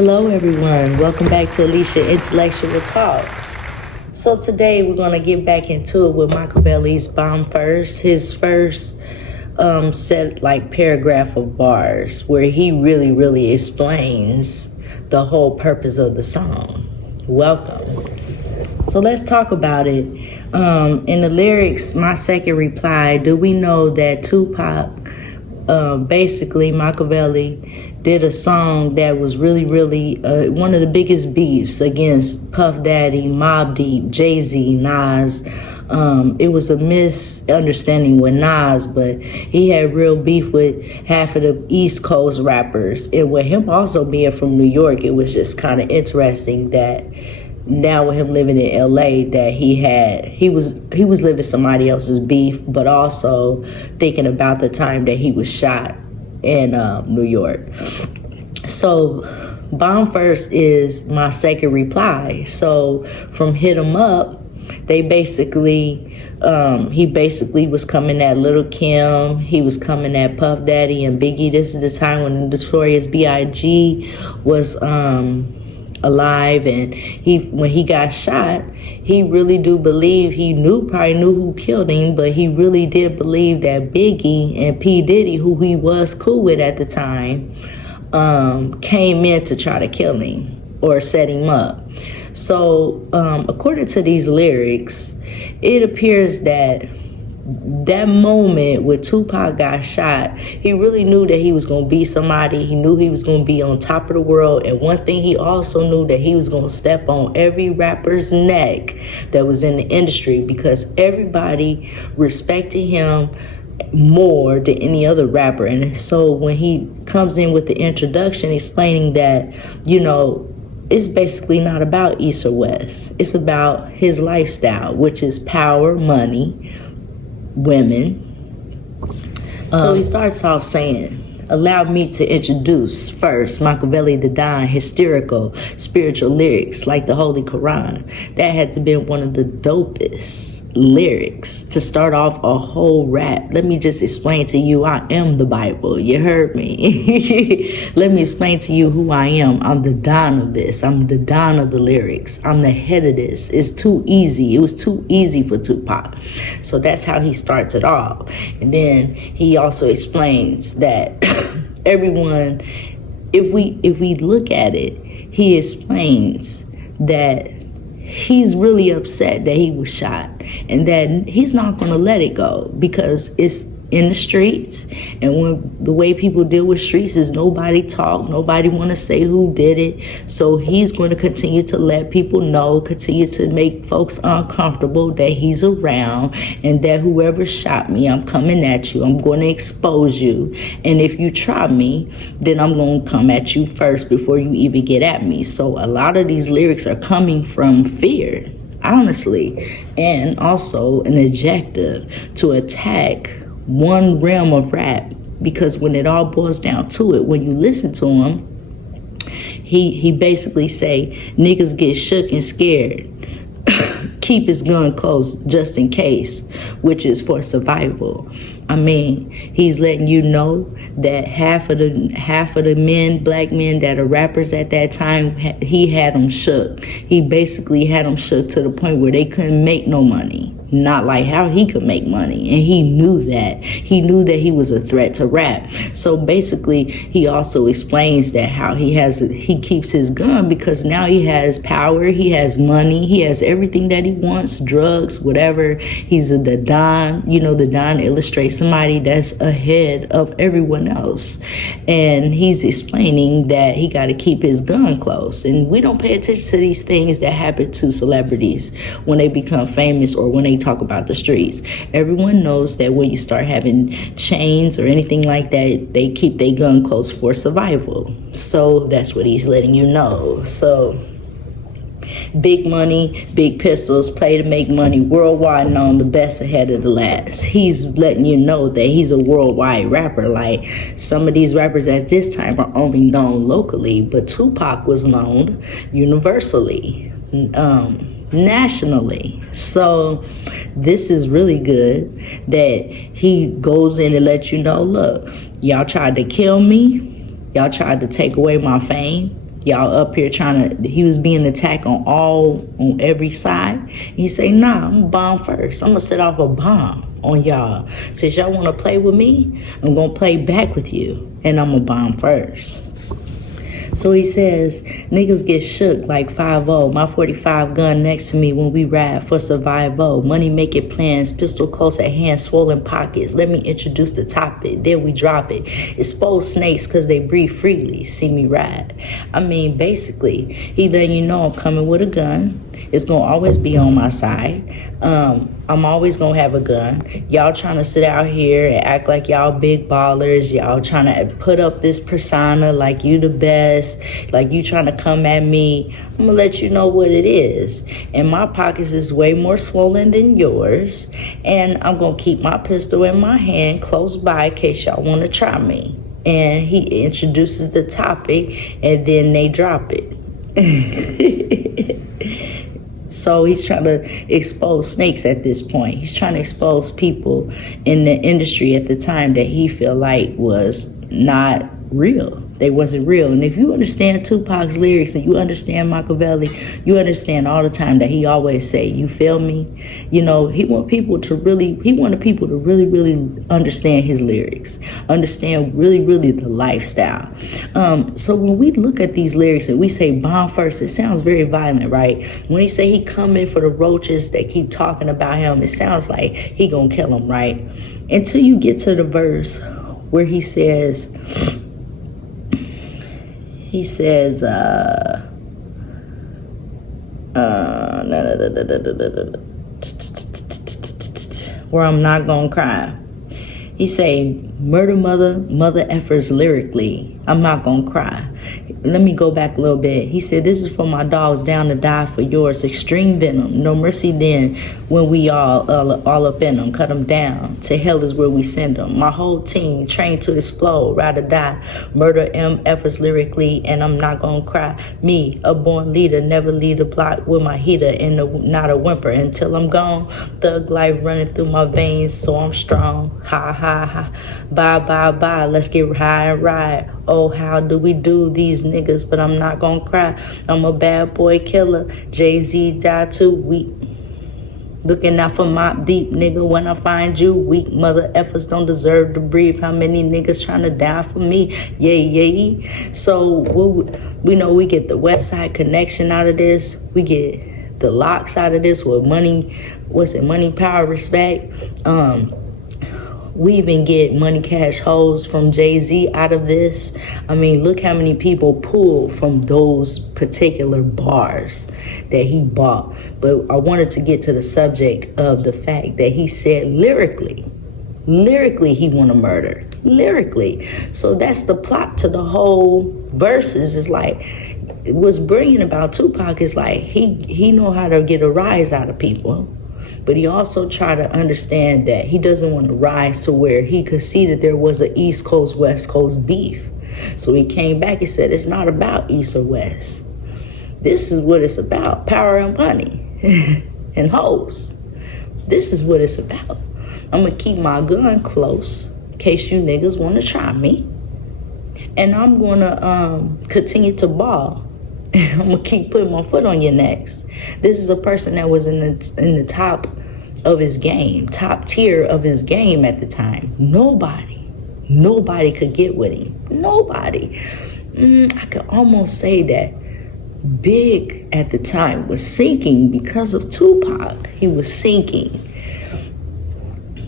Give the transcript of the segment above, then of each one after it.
Hello, everyone. Welcome back to Alicia Intellectual Talks. So today we're going to get back into it with Makaveli's Bomb First, his first set paragraph of bars where he really explains the whole purpose of the song. Welcome. So let's talk about it. In the lyrics, my second reply, do we know that Tupac, basically Makaveli, did a song that was really one of the biggest beefs against Puff Daddy, Mobb Deep, Jay-Z, Nas. It was a misunderstanding with Nas, but he had real beef with half of the East Coast rappers. And with him also being from New York, it was just kind of interesting that now with him living in LA that he was living somebody else's beef, but also thinking about the time that he was shot in New York. So Bomb First is my second reply. So from Hit 'Em Up, they basically he basically was coming at Lil' Kim, he was coming at Puff Daddy and Biggie. This is the time when Notorious B.I.G. was alive, and when he got shot, he really do believe probably knew who killed him, but he really did believe that Biggie and P. Diddy, who he was cool with at the time, came in to try to kill him or set him up. So according to these lyrics, it appears that moment when Tupac got shot, he really knew that he was going to be somebody. He knew he was going to be on top of the world. And one thing he also knew, that he was going to step on every rapper's neck that was in the industry, because everybody respected him more than any other rapper. And so when he comes in with the introduction explaining that, it's basically not about East or West. It's about his lifestyle, which is power, money, women. So he starts off saying, allow me to introduce first Makaveli the Don, hysterical spiritual lyrics like the Holy Quran. That had to be one of the dopest lyrics to start off a whole rap. Let me just explain to you, I am the Bible. You heard me. Let me explain to you who I am. I'm the Don of this. I'm the Don of the lyrics. I'm the head of this. It's too easy. It was too easy for Tupac. So that's how he starts it off. And then he also explains that everyone, if we look at it, he explains that he's really upset that he was shot and that he's not going to let it go because it's in the streets. And when the way people deal with streets is nobody talk, nobody want to say who did it. So he's going to continue to let people know, continue to make folks uncomfortable that he's around, and that whoever shot me, I'm coming at you. I'm going to expose you. And if you try me, then I'm going to come at you first before you even get at me. So a lot of these lyrics are coming from fear, honestly, and also an objective to attack one realm of rap, because when it all boils down to it, when you listen to him, he basically say niggas get shook and scared, keep his gun close just in case, which is for survival. I mean, he's letting you know that half of the men, black men that are rappers at that time, he had them shook. He basically had them shook to the point where they couldn't make no money. Not like how he could make money. And he knew that. He knew that he was a threat to rap. So basically, he also explains that how he keeps his gun because now he has power, he has money, he has everything that he wants, drugs, whatever. He's the Don. The Don illustrates somebody that's ahead of everyone else. And he's explaining that he got to keep his gun close. And we don't pay attention to these things that happen to celebrities when they become famous or when they talk about the streets. Everyone knows that when you start having chains or anything like that, they keep their gun close for survival. So that's what he's letting you know. So big money, big pistols, play to make money, worldwide known, the best ahead of the last. He's letting you know that he's a worldwide rapper. Like some of these rappers at this time are only known locally, but Tupac was known universally. Nationally. So this is really good that he goes in and lets you know, look, y'all tried to kill me, y'all tried to take away my fame, Y'all up here he was being attacked on every side. He say, nah, I'm gonna bomb first. I'm gonna set off a bomb on y'all. Since y'all wanna play with me, I'm gonna play back with you. And I'm gonna bomb first. So he says, niggas get shook like 5-0. My 45 gun next to me when we ride for survival. Money making plans, pistol close at hand, swollen pockets. Let me introduce the topic, then we drop it. Expose snakes cause they breathe freely. See me ride. I mean, basically, he letting you know I'm coming with a gun. It's gonna always be on my side. I'm always gonna have a gun. Y'all trying to sit out here and act like y'all big ballers. Y'all trying to put up this persona like you the best, like you trying to come at me. I'm gonna let you know what it is. And my pockets is way more swollen than yours. And I'm gonna keep my pistol in my hand close by in case y'all wanna try me. And he introduces the topic and then they drop it. So he's trying to expose snakes at this point. He's trying to expose people in the industry at the time that he feel like was not real. They wasn't real. And if you understand Tupac's lyrics and you understand Makaveli, you understand all the time that he always say, you feel me? You know, he wanted people to really understand his lyrics, understand really the lifestyle. So when we look at these lyrics and we say bomb first, it sounds very violent, right? When he say he coming for the roaches that keep talking about him, it sounds like he gonna kill them, right? Until you get to the verse where he says, where I'm not gonna cry. He say, murder mother efforts lyrically. I'm not gonna cry. Let me go back a little bit. He said, this is for my dogs down to die for yours. Extreme venom. No mercy then when we all up in them. Cut them down. To hell is where we send them. My whole team trained to explode. Ride or die. Murder M efforts lyrically. And I'm not gonna cry. Me, a born leader. Never lead a block with my heater. And not a whimper. Until I'm gone. Thug life running through my veins. So I'm strong. Ha ha ha. Bye bye bye. Let's get high and ride. Oh, how do we do these niggas? But I'm not gonna cry. I'm a bad boy killer. Jay-Z died too weak. Looking out for Mop Deep, nigga. When I find you weak, mother effers don't deserve to breathe. How many niggas trying to die for me? Yeah. So we know we get the West Side Connection out of this. We get the locks out of this with money. What's it? Money, power, respect. We even get Money Cash Hoes from Jay-Z out of this. I mean, look how many people pulled from those particular bars that he bought. But I wanted to get to the subject of the fact that he said lyrically he want to murder. Lyrically. So that's the plot to the whole verses. It's like, what's brilliant about Tupac is like, he know how to get a rise out of people. But he also tried to understand that he doesn't want to rise to where he could see that there was an East Coast, West Coast beef. So he came back and said, it's not about East or West. This is what it's about. Power and money and hoes. This is what it's about. I'm going to keep my gun close in case you niggas want to try me. And I'm going to continue to ball. I'm gonna keep putting my foot on your necks. This is a person that was in the top of his game, top tier of his game at the time. Nobody could get with him. Nobody. I could almost say that Big at the time was sinking because of Tupac. He was sinking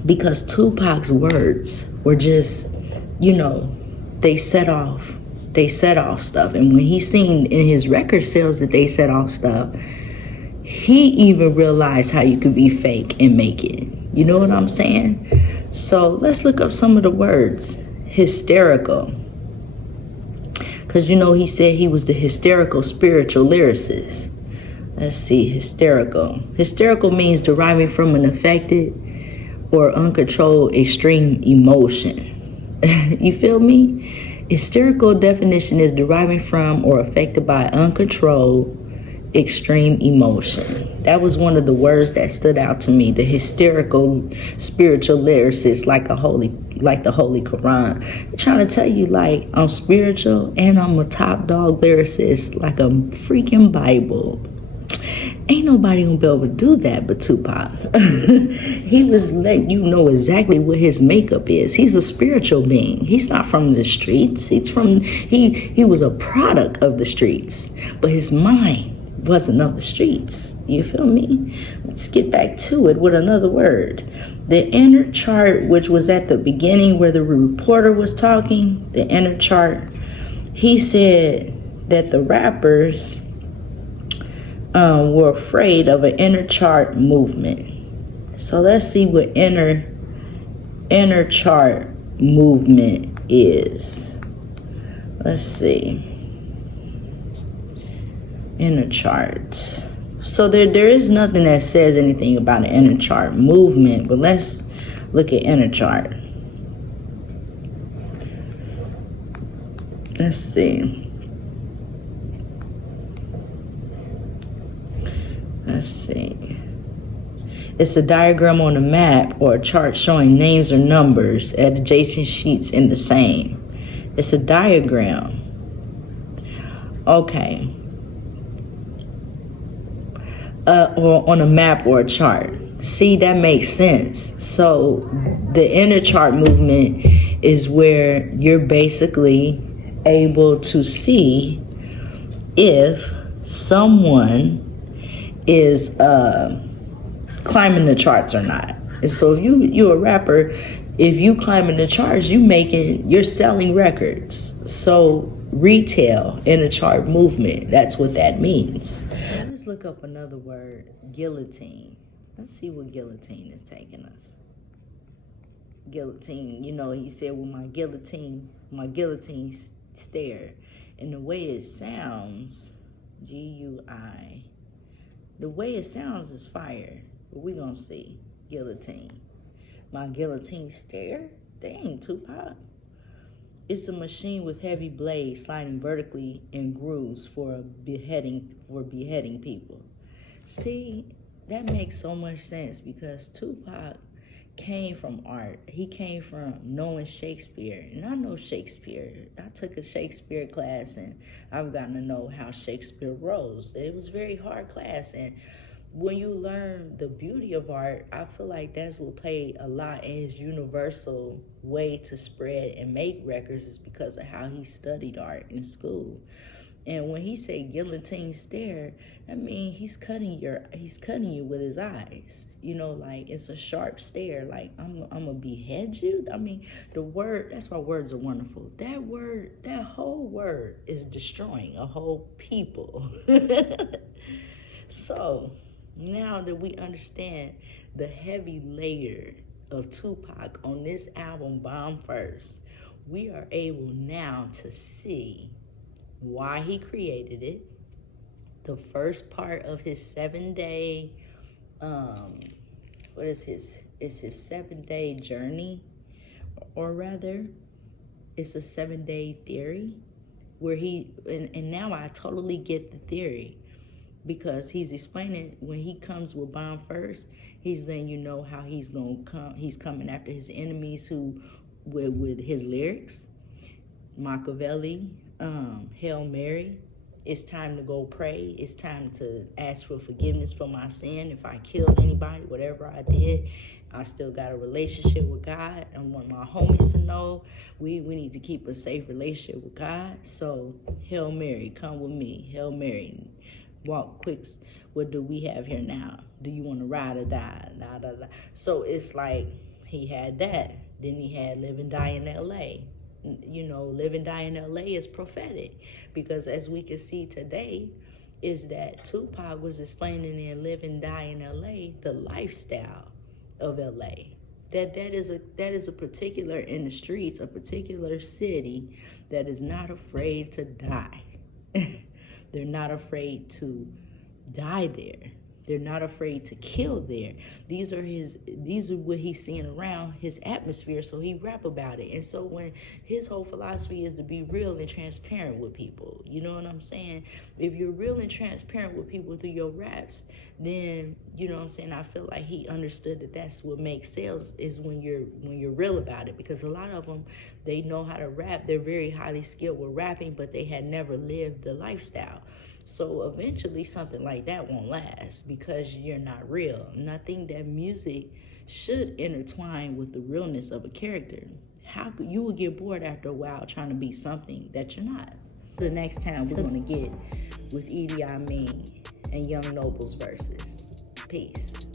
because Tupac's words were just, they set off stuff. And when he seen in his record sales that they set off stuff, he even realized how you could be fake and make it. You know what I'm saying? So let's look up some of the words. Hysterical. Because he said he was the hysterical spiritual lyricist. Let's see, hysterical. Hysterical means deriving from an affected or uncontrolled extreme emotion. You feel me? Hysterical definition is deriving from or affected by uncontrolled extreme emotion. That was one of the words that stood out to me. The hysterical spiritual lyricist, like the Holy Quran. I'm trying to tell you, like, I'm spiritual and I'm a top dog lyricist, like a freaking Bible. Ain't nobody gonna be able to do that but Tupac. He was letting you know exactly what his makeup is. He's a spiritual being. He's not from the streets. He was a product of the streets, but his mind wasn't of the streets. You feel me? Let's get back to it with another word. The inner chart, which was at the beginning where the reporter was talking, the inner chart, he said that the rappers were afraid of an inner chart movement. So let's see what inner chart movement is. Let's see. Inner chart. So there is nothing that says anything about an inner chart movement, but let's look at inner chart. Let's see. Let's see. It's a diagram on a map or a chart showing names or numbers at adjacent sheets in the same. It's a diagram. Okay. Or on a map or a chart. See, that makes sense. So the inner chart movement is where you're basically able to see if someone is climbing the charts or not. And so if you're a rapper, if you climbing the charts, you're selling records. So retail in a chart movement, that's what that means. So let's look up another word, guillotine. Let's see what guillotine is taking us. Guillotine, he said, well, my guillotine stare. And the way it sounds, G-U-I, the way it sounds is fire. But we're going to see. Guillotine. My guillotine stare? Dang, Tupac. It's a machine with heavy blades sliding vertically in grooves for beheading people. See, that makes so much sense because Tupac came from art. He came from knowing Shakespeare. And I know Shakespeare. I took a Shakespeare class and I've gotten to know how Shakespeare rose. It was a very hard class. And when you learn the beauty of art, I feel like that's what played a lot in his universal way to spread and make records is because of how he studied art in school. And when he said guillotine stare, I mean he's cutting you with his eyes. Like it's a sharp stare. Like I'm gonna behead you. I mean the word. That's why words are wonderful. That whole word is destroying a whole people. So now that we understand the heavy layer of Tupac on this album, Bomb First, we are able now to see why he created it. The first part of his 7-day, it's his 7-day journey, or rather, it's a 7-day theory where and now I totally get the theory because he's explaining when he comes with Bomb First, he's letting you know how he's coming after his enemies who, with his lyrics, Makaveli, Hail Mary, it's time to go pray. It's time to ask for forgiveness for my sin. If I killed anybody, whatever I did, I still got a relationship with God. I want my homies to know we need to keep a safe relationship with God. So, Hail Mary, come with me. Hail Mary, walk quick. What do we have here now? Do you want to ride or die? Da, da, da. So it's like he had that. Then he had Live and Die in L.A. Live and Die in L.A. is prophetic because as we can see today is that Tupac was explaining in Live and Die in L.A. the lifestyle of L.A. That is a particular in the streets, a particular city that is not afraid to die. They're not afraid to die there. They're not afraid to kill there. These are what he's seeing around his atmosphere, so he rap about it. And so when his whole philosophy is to be real and transparent with people, you know what I'm saying? If you're real and transparent with people through your raps, then, you know what I'm saying, I feel like he understood that that's what makes sales, is when you're real about it. Because a lot of them, they know how to rap, they're very highly skilled with rapping, but they had never lived the lifestyle. So eventually something like that won't last, because you're not real. And I think that music should intertwine with the realness of a character. How could you will get bored after a while trying to be something that you're not. The next time we're going to get with Edie Amin and Young Noble's verses. Peace.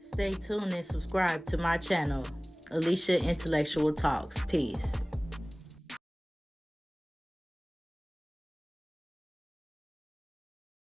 Stay tuned and subscribe to my channel, Alicia Intellectual Talks. Peace.